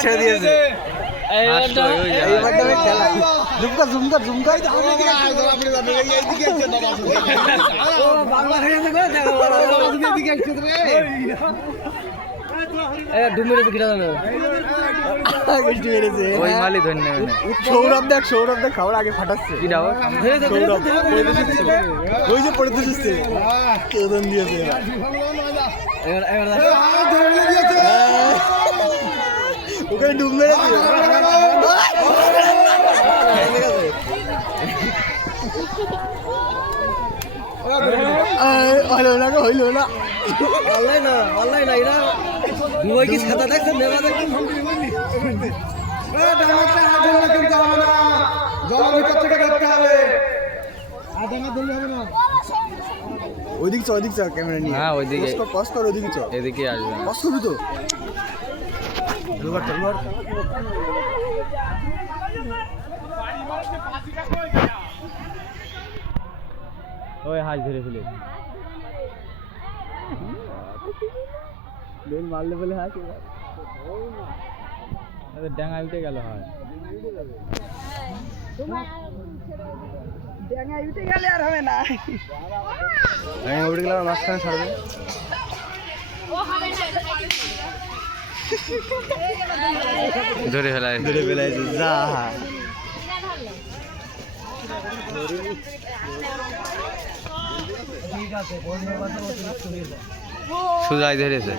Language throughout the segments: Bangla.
ছেড়ে দিয়েছে সৌরভ দেখ খাবার আগে ফাটাচ্ছে ওই যে পড়ে দিচ্ছে দিয়েছে ওখানে ডুব মেরেছে হইল না এরা কি সাদা দেখছেন ওইদিক চ ক্যামেরা নিয়ে হ্যাঁ ওইদিকে পাস কর ওইদিকে চ এদিকে আসবে পাস করবি তো ওই হাঁস ধরে ফেলে মারলে বলে হাঁস ডাঙা উঠে গেল হয় উঠে গেলে আর হবে না উঠে গেলে মাঝখানে ছাড়বে ধরে ফেলাই যা সুজাই ধরেছে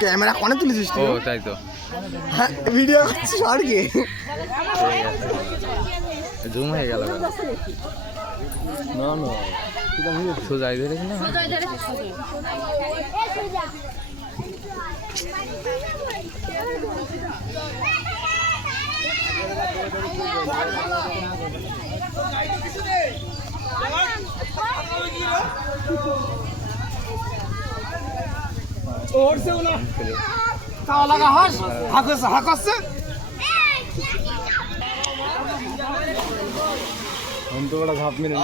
ক্যামেরা কোনে তুলেছিস ও তাই তো ভিডিও করছিস আর কি জুম হয়ে গেল না সুজাই ধরেছে না ঘাপ মেরে